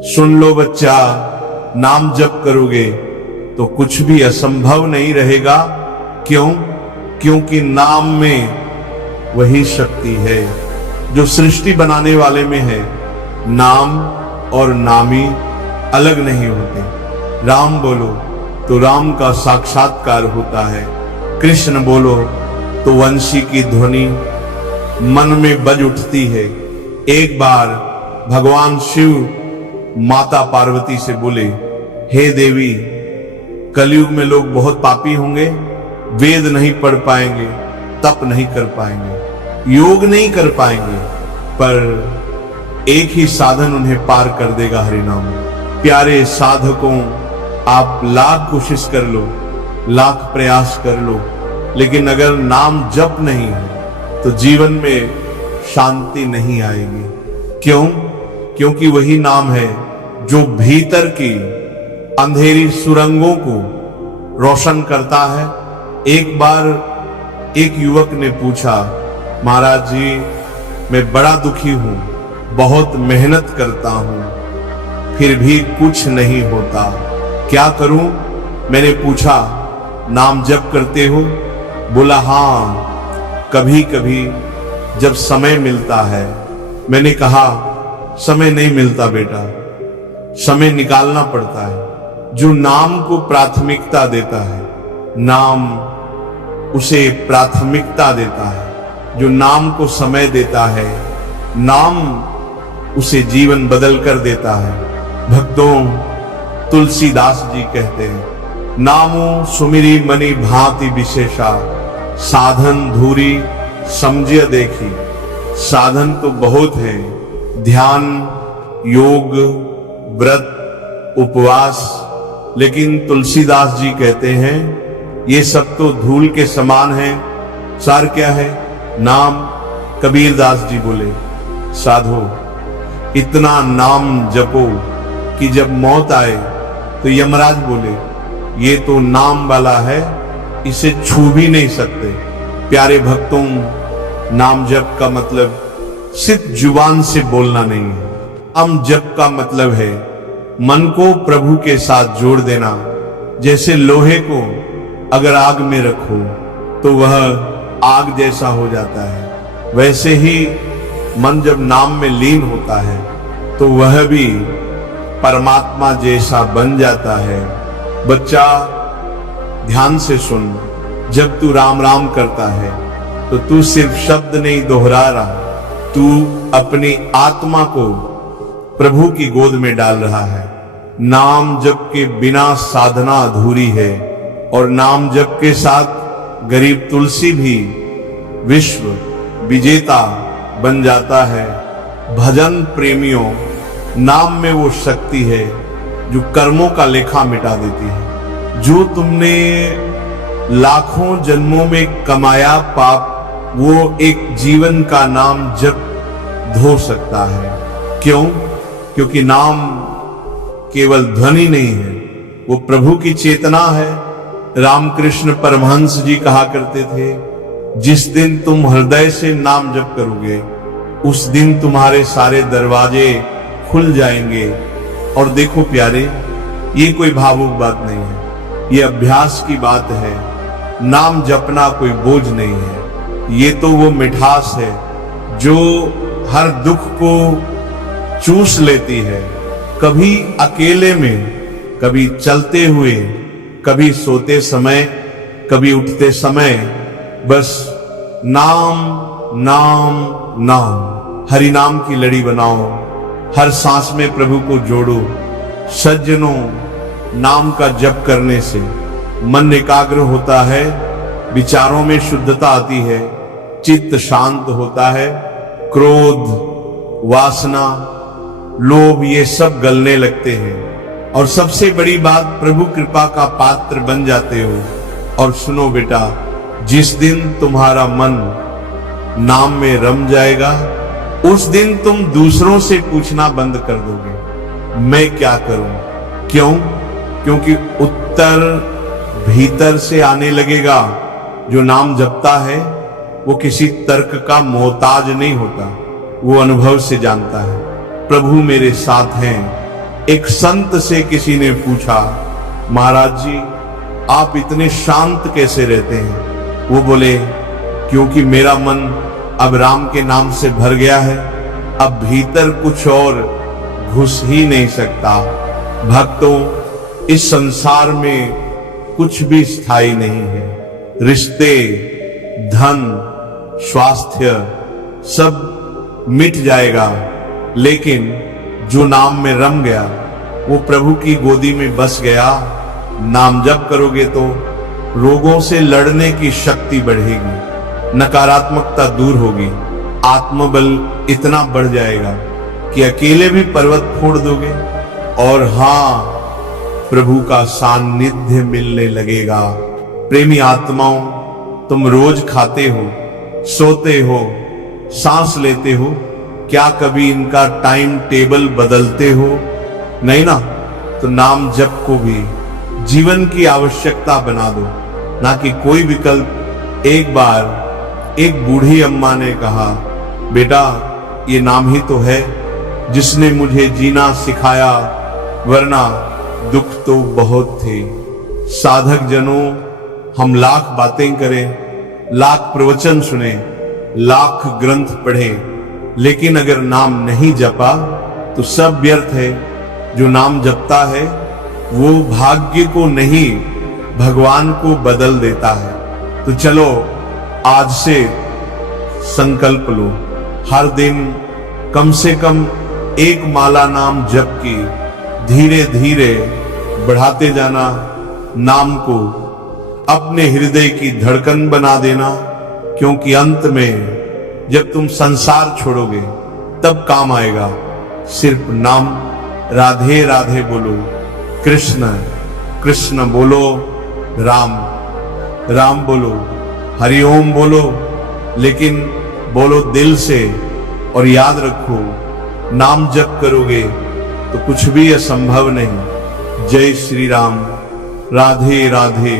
सुन लो बच्चा, नाम जप करोगे तो कुछ भी असंभव नहीं रहेगा। क्यों? क्योंकि नाम में वही शक्ति है जो सृष्टि बनाने वाले में है। नाम और नामी अलग नहीं होते। राम बोलो तो राम का साक्षात्कार होता है, कृष्ण बोलो तो वंशी की ध्वनि मन में बज उठती है। एक बार भगवान शिव माता पार्वती से बोले, हे देवी, कलयुग में लोग बहुत पापी होंगे, वेद नहीं पढ़ पाएंगे, तप नहीं कर पाएंगे, योग नहीं कर पाएंगे, पर एक ही साधन उन्हें पार कर देगा, हरिनाम। प्यारे साधकों, आप लाख कोशिश कर लो, लाख प्रयास कर लो, लेकिन अगर नाम जप नहीं है तो जीवन में शांति नहीं आएगी। क्यों? क्योंकि वही नाम है जो भीतर की अंधेरी सुरंगों को रोशन करता है। एक बार एक युवक ने पूछा, महाराज जी, मैं बड़ा दुखी हूं, बहुत मेहनत करता हूं, फिर भी कुछ नहीं होता, क्या करूं? मैंने पूछा, नाम जप करते हो? बोला, हां, कभी कभी जब समय मिलता है। मैंने कहा, समय नहीं मिलता बेटा, समय निकालना पड़ता है। जो नाम को प्राथमिकता देता है, नाम उसे प्राथमिकता देता है। जो नाम को समय देता है, नाम उसे जीवन बदल कर देता है। भक्तों, तुलसीदास जी कहते हैं, नामो सुमिरी मणि भांति विशेषा, साधन धूरी समझिए देखी। साधन तो बहुत है, ध्यान, योग, व्रत, उपवास, लेकिन तुलसीदास जी कहते हैं ये सब तो धूल के समान है। सार क्या है? नाम। कबीरदास जी बोले, साधो, इतना नाम जपो कि जब मौत आए तो यमराज बोले, ये तो नाम वाला है, इसे छू भी नहीं सकते। प्यारे भक्तों, नाम जप का मतलब सिर्फ जुबान से बोलना नहीं है। नाम जप का मतलब है मन को प्रभु के साथ जोड़ देना। जैसे लोहे को अगर आग में रखो तो वह आग जैसा हो जाता है, वैसे ही मन जब नाम में लीन होता है तो वह भी परमात्मा जैसा बन जाता है। बच्चा, ध्यान से सुन, जब तू राम राम करता है तो तू सिर्फ शब्द नहीं दोहरा रहा, तू अपनी आत्मा को प्रभु की गोद में डाल रहा है। नाम जप के बिना साधना अधूरी है, और नाम जप के साथ गरीब तुलसी भी विश्व विजेता बन जाता है। भजन प्रेमियों, नाम में वो शक्ति है जो कर्मों का लेखा मिटा देती है। जो तुमने लाखों जन्मों में कमाया पाप, वो एक जीवन का नाम जप धो सकता है। क्यों? क्योंकि नाम केवल ध्वनि नहीं है, वो प्रभु की चेतना है। रामकृष्ण परमहंस जी कहा करते थे, जिस दिन तुम हृदय से नाम जप करोगे उस दिन तुम्हारे सारे दरवाजे खुल जाएंगे। और देखो प्यारे, ये कोई भावुक बात नहीं है, ये अभ्यास की बात है। नाम जपना कोई बोझ नहीं है, ये तो वो मिठास है जो हर दुख को चूस लेती है। कभी अकेले में, कभी चलते हुए, कभी सोते समय, कभी उठते समय, बस नाम नाम नाम। हरि नाम की लड़ी बनाओ, हर सांस में प्रभु को जोड़ो। सज्जनों, नाम का जप करने से मन एकाग्र होता है, विचारों में शुद्धता आती है, चित्त शांत होता है, क्रोध, वासना, लोभ ये सब गलने लगते हैं, और सबसे बड़ी बात, प्रभु कृपा का पात्र बन जाते हो। और सुनो बेटा, जिस दिन तुम्हारा मन नाम में रम जाएगा, उस दिन तुम दूसरों से पूछना बंद कर दोगे, मैं क्या करूं? क्यों? क्योंकि उत्तर भीतर से आने लगेगा। जो नाम जपता है वो किसी तर्क का मोहताज नहीं होता, वो अनुभव से जानता है, प्रभु मेरे साथ हैं, एक संत से किसी ने पूछा, महाराज जी आप इतने शांत कैसे रहते हैं? वो बोले, क्योंकि मेरा मन अब राम के नाम से भर गया है, अब भीतर कुछ और घुस ही नहीं सकता। भक्तों, इस संसार में कुछ भी स्थायी नहीं है। रिश्ते, धन, स्वास्थ्य सब मिट जाएगा, लेकिन जो नाम में रम गया, वो प्रभु की गोदी में बस गया। नाम जप करोगे तो रोगों से लड़ने की शक्ति बढ़ेगी, नकारात्मकता दूर होगी, आत्मबल इतना बढ़ जाएगा कि अकेले भी पर्वत फोड़ दोगे। और हाँ, प्रभु का सान्निध्य मिलने लगेगा। प्रेमी आत्माओं, तुम रोज खाते हो, सोते हो, सांस लेते हो, क्या कभी इनका टाइम टेबल बदलते हो? नहीं ना। तो नाम जप को भी जीवन की आवश्यकता बना दो, ना कि कोई विकल्प। एक बार एक बूढ़ी अम्मा ने कहा, बेटा ये नाम ही तो है जिसने मुझे जीना सिखाया, वरना दुख तो बहुत थे। साधक जनों, हम लाख बातें करें, लाख प्रवचन सुने, लाख ग्रंथ पढ़ें, लेकिन अगर नाम नहीं जपा तो सब व्यर्थ है। जो नाम जपता है वो भाग्य को नहीं, भगवान को बदल देता है। तो चलो आज से संकल्प लो, हर दिन कम से कम एक माला नाम जप की धीरे धीरे बढ़ाते जाना। नाम को अपने हृदय की धड़कन बना देना, क्योंकि अंत में जब तुम संसार छोड़ोगे तब काम आएगा। सिर्फ नाम राधे राधे बोलो, कृष्ण कृष्ण बोलो, राम राम बोलो, हरिओम बोलो, लेकिन बोलो दिल से। और याद रखो, नाम जप करोगे तो कुछ भी असंभव नहीं। जय श्री राम। राधे राधे।